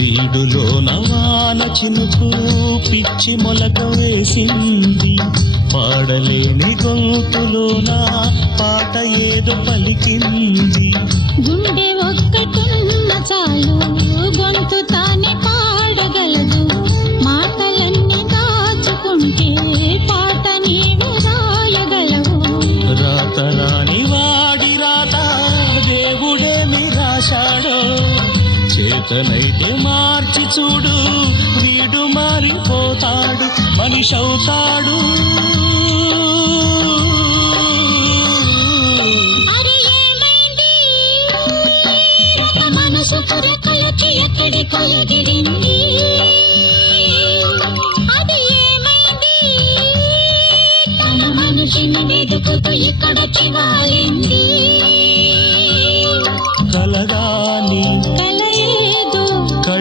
వీడులో నవాన చినుకు పిచ్చి మొలక వేసింది, పాడలేని గొంతులోన పాట ఏదో పలికింది. గుండె ఒక్కటున్న చాలు గొంతు తానే పాడగలదు, మాటలన్నీ దాచుకుంటే పాట నీవే రాయగలవు. రాత రాని వాడి రాత దేవుడేమి రాశాడో, చేతనైతే మార్చి చూడు వీడు మారిపోతాడు, మనిషి అవుతాడు. మనసు పురకలకి ఎక్కడి కొలగిరింది, అది ఏమైంది తన మనిషిని వెతుకుతూ ఇక్కడొచ్చి వాయింది.